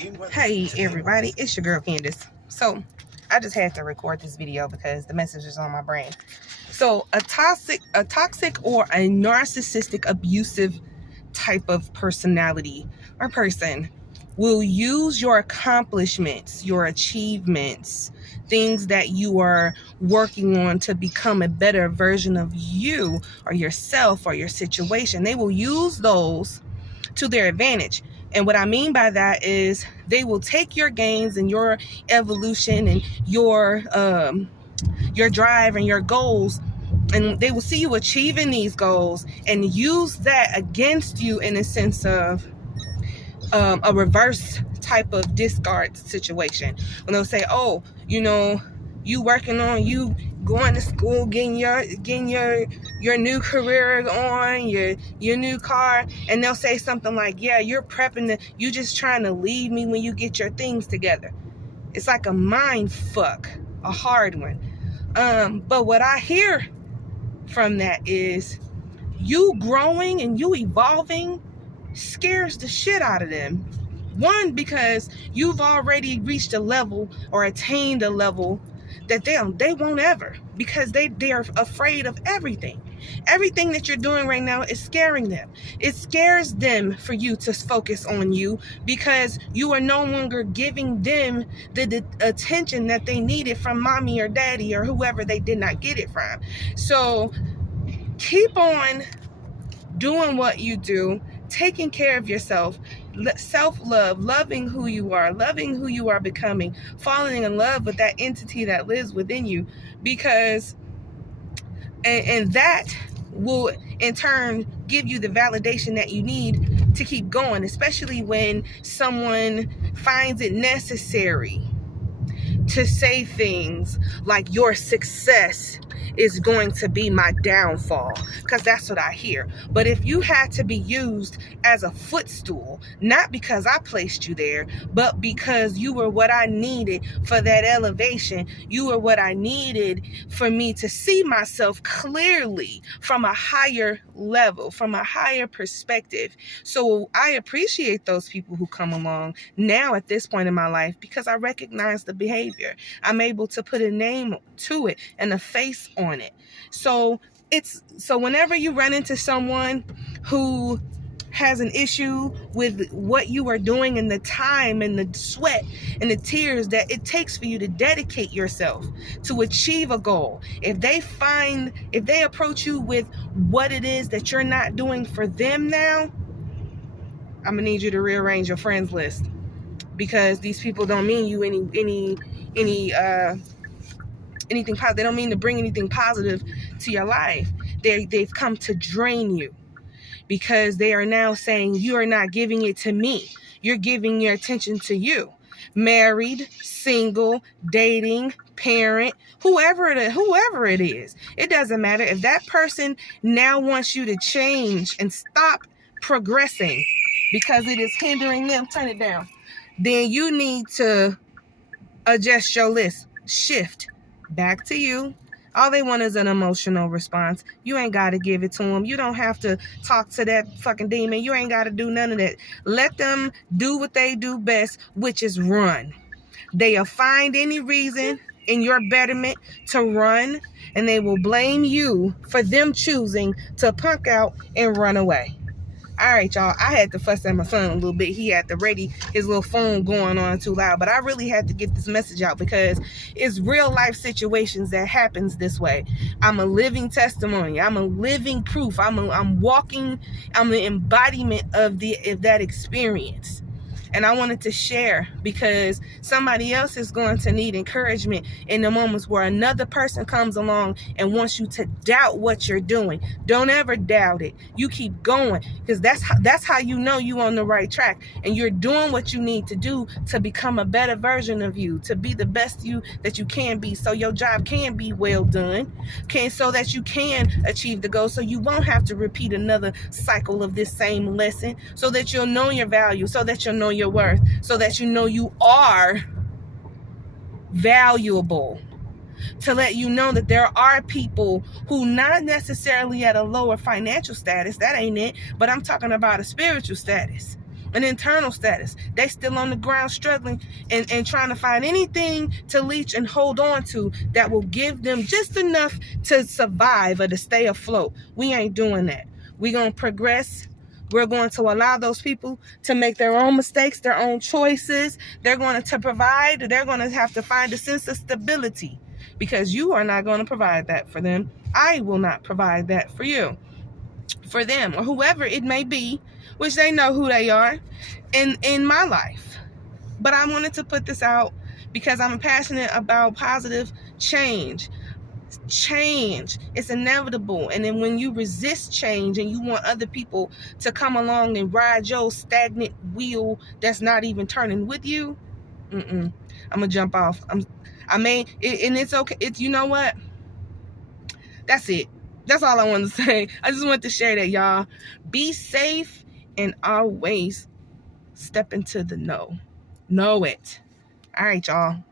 Hey everybody, it's your girl Candace. So I just had to record this video because the message is on my brain. So a toxic or a narcissistic abusive type of personality or person will use your accomplishments, your achievements, things that you are working on to become a better version of you or yourself or your situation. They will use those to their advantage. And what I mean by that is they will take your gains and your evolution and your drive and your goals, and they will see you achieving these goals and use that against you in a sense of a reverse type of discard situation. When they'll say, oh, you working on you going to school, getting your new career on, your new car, and they'll say something like, yeah, you're prepping you just trying to leave me when you get your things together. It's like a mind fuck, a hard one. But what I hear from that is you growing and you evolving scares the shit out of them. One, because you've already reached a level or attained a level that they won't ever, because they are afraid of everything. Everything that you're doing right now is scaring them. It scares them for you to focus on you because you are no longer giving them the attention that they needed from mommy or daddy or whoever they did not get it from. So keep on doing what you do, taking care of yourself, self-love, loving who you are becoming, falling in love with that entity that lives within you, because and that will in turn give you the validation that you need to keep going, especially when someone finds it necessary to say things like your success is going to be my downfall, because that's what I hear. But if you had to be used as a footstool, not because I placed you there, but because you were what I needed for that elevation, you were what I needed for me to see myself clearly from a higher level, from a higher perspective. So I appreciate those people who come along now at this point in my life, because I recognize the behavior. I'm able to put a name to it and a face on it. So whenever you run into someone who has an issue with what you are doing and the time and the sweat and the tears that it takes for you to dedicate yourself to achieve a goal, if they approach you with what it is that you're not doing for them now, I'm gonna need you to rearrange your friends list, because these people don't mean you anything positive. They don't mean to bring anything positive to your life. They've come to drain you, because they are now saying you are not giving it to me. You're giving your attention to you. Married, single, dating, parent, whoever it is. It doesn't matter. If that person now wants you to change and stop progressing because it is hindering them, turn it down, then you need to adjust your list. Shift back to you. All they want is an emotional response. You ain't got to give it to them. You don't have to talk to that fucking demon. You ain't got to do none of that. Let them do what they do best, which is run. They'll find any reason in your betterment to run, and they will blame you for them choosing to punk out and run away. All right, y'all, I had to fuss at my son a little bit. He had his little phone going on too loud, but I really had to get this message out because it's real life situations that happens this way. I'm a living testimony. I'm a living proof. I'm the embodiment of that experience. And I wanted to share, because somebody else is going to need encouragement in the moments where another person comes along and wants you to doubt what you're doing. Don't ever doubt it. You keep going, because that's how you know you're on the right track and you're doing what you need to do to become a better version of you, to be the best you that you can be, so your job can be well done, so that you can achieve the goal, so you won't have to repeat another cycle of this same lesson, so that you'll know your value, so that you'll know your worth, so that you know you are valuable, to let you know that there are people who not necessarily at a lower financial status, that ain't it, but I'm talking about a spiritual status, an internal status. They still on the ground struggling and trying to find anything to leech and hold on to that will give them just enough to survive or to stay afloat. We ain't doing that. We're going to progress. We're going to allow those people to make their own mistakes, their own choices. They're going to provide. They're going to have to find a sense of stability, because you are not going to provide that for them. I will not provide that for you, for them, or whoever it may be, which they know who they are in my life. But I wanted to put this out because I'm passionate about positive change. Change, it's inevitable. And then when you resist change and you want other people to come along and ride your stagnant wheel that's not even turning with you, I'm gonna jump off. And it's okay. It's, you know what, that's it. That's all I wanted to say. I just want to share that, y'all. Be safe and always step into the know it. All right, y'all.